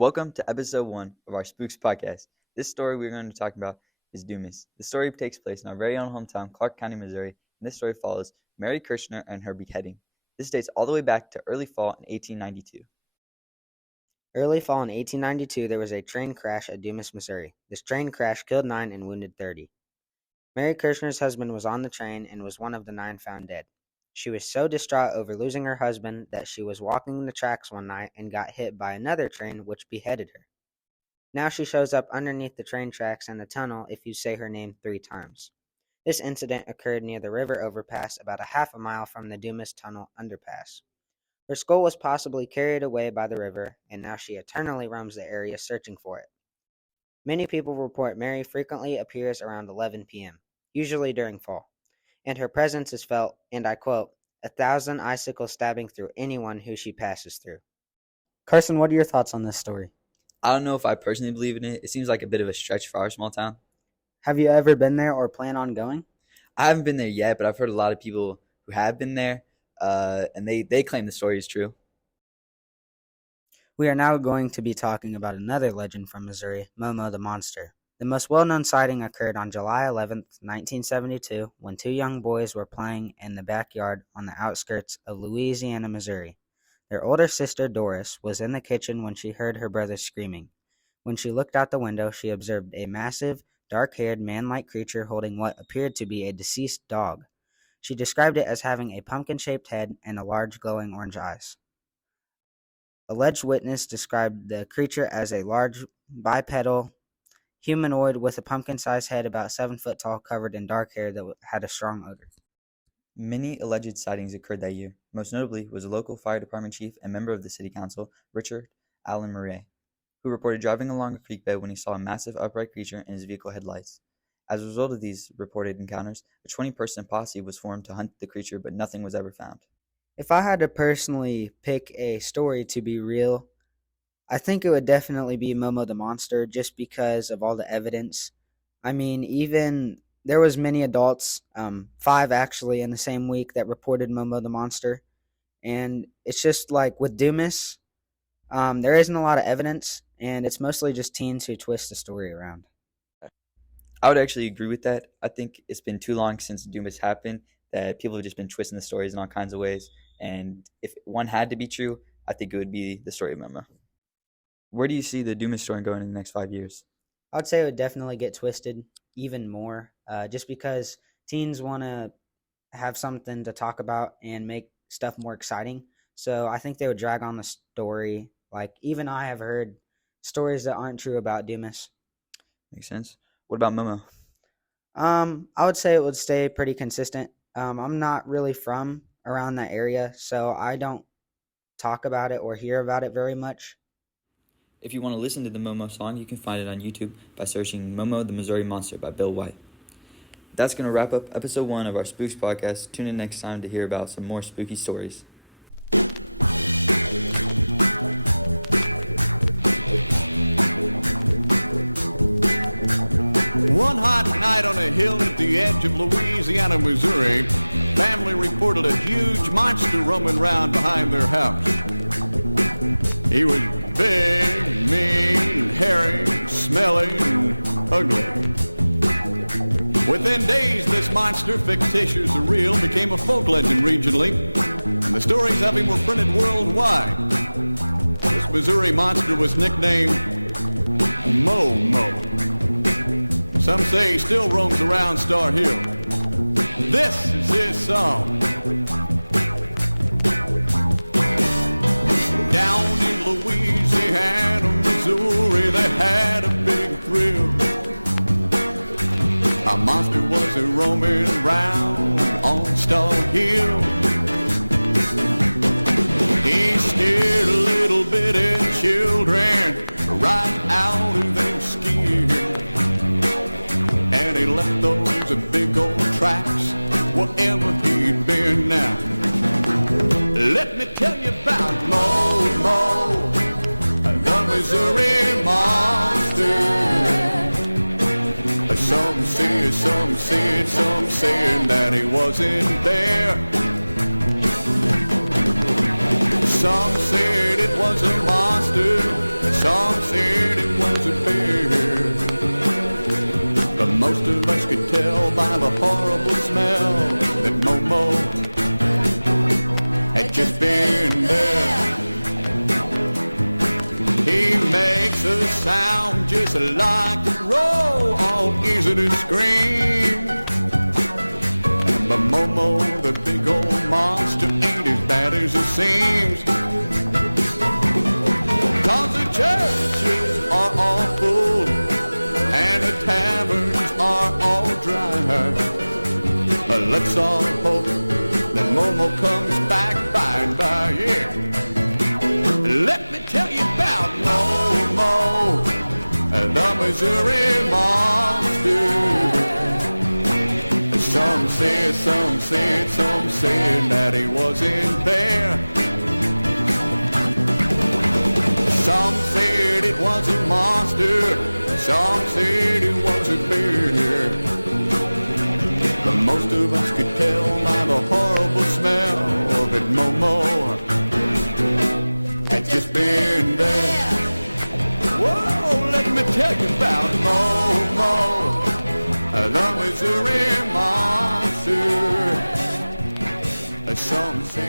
Welcome to episode 1 of our Spooks podcast. This story we're going to talk about is Dumas. The story takes place in our very own hometown, Clark County, Missouri, and this story follows Mary Kirshner and her beheading. This dates all the way back to early fall in 1892. Early fall in 1892, there was a train crash at Dumas, Missouri. This train crash killed 9 and wounded 30. Mary Kirshner's husband was on the train and was one of the 9 found dead. She was so distraught over losing her husband that she was walking the tracks one night and got hit by another train which beheaded her. Now she shows up underneath the train tracks in the tunnel if you say her name 3 times. This incident occurred near the river overpass about a half a mile from the Dumas Tunnel underpass. Her skull was possibly carried away by the river, and now she eternally roams the area searching for it. Many people report Mary frequently appears around 11 p.m., usually during fall, and her presence is felt, and I quote, 1,000 icicles stabbing through anyone who she passes through. Carson, what are your thoughts on this story? I don't know if I personally believe in it. It seems like a bit of a stretch for our small town. Have you ever been there or plan on going? I haven't been there yet, but I've heard a lot of people who have been there, and they claim the story is true. We are now going to be talking about another legend from Missouri, Momo the Monster. The most well-known sighting occurred on July 11, 1972, when 2 young boys were playing in the backyard on the outskirts of Louisiana, Missouri. Their older sister, Doris, was in the kitchen when she heard her brothers screaming. When she looked out the window, she observed a massive, dark-haired, man-like creature holding what appeared to be a deceased dog. She described it as having a pumpkin-shaped head and a large glowing orange eyes. Alleged witness described the creature as a large, bipedal humanoid with a pumpkin-sized head about 7 foot tall, covered in dark hair that had a strong odor. Many alleged sightings occurred that year. Most notably was a local fire department chief and member of the city council, Richard Allen Murray, who reported driving along a creek bed when he saw a massive upright creature in his vehicle headlights. As a result of these reported encounters, a 20-person posse was formed to hunt the creature, but nothing was ever found. If I had to personally pick a story to be real, I think it would definitely be Momo the Monster, just because of all the evidence. I mean, even there was many adults, 5 actually in the same week, that reported Momo the Monster. And it's just like with Dumas, there isn't a lot of evidence, and it's mostly just teens who twist the story around. I would actually agree with that. I think it's been too long since Dumas happened that people have just been twisting the stories in all kinds of ways. And if one had to be true, I think it would be the story of Momo. Where do you see the Dumas story going in the next 5 years? I would say it would definitely get twisted even more, just because teens want to have something to talk about and make stuff more exciting. So I think they would drag on the story. Like, even I have heard stories that aren't true about Dumas. Makes sense. What about Momo? I would say it would stay pretty consistent. I'm not really from around that area, so I don't talk about it or hear about it very much. If you want to listen to the Momo song, you can find it on YouTube by searching Momo the Missouri Monster by Bill White. That's going to wrap up episode 1 of our Spooks podcast. Tune in next time to hear about some more spooky stories. One hot night on a hill at the edge of Louisiana, Missouri, family reported a huge monster roaming around behind their house. He was big, mean, hairy, smelly, and ugly. Within days, this monster, fictitious or real, became a folk legend regionally, and the stories of him were printed worldwide. This Missouri monster was nicknamed Momo. Some say he still roams around Star Hill. This is his song. Down in Louisiana, Missouri, they had a big thrill. A monster was roaming around on Star Hill. He scared a little bitty children right out of their skin. And he left those big old tracks wherever he'd been now. Let me tell you about Momo, the Missouri Monster. Some said that he wasn't there. Some said it was a monster, Some said it was a bear, but most of us could tell by the horrible smell that Momo had just been there. He makes a sound just like a roll, all easy to scream. But Momo, the big old monster, ain't as bad as it seems. 'Cause the churches are all full and the taverns are all dry. But let's all hope that Momo comes back by and by, yeah. Let me tell you about Momo, the Missouri monster. Some said that he wasn't there. Some said it was a monster, some said it was a bear. But most of us could tell by the horrible smell that Momo had just been there. Whoa, let me tell you about Momo, the Missouri monster. Some say.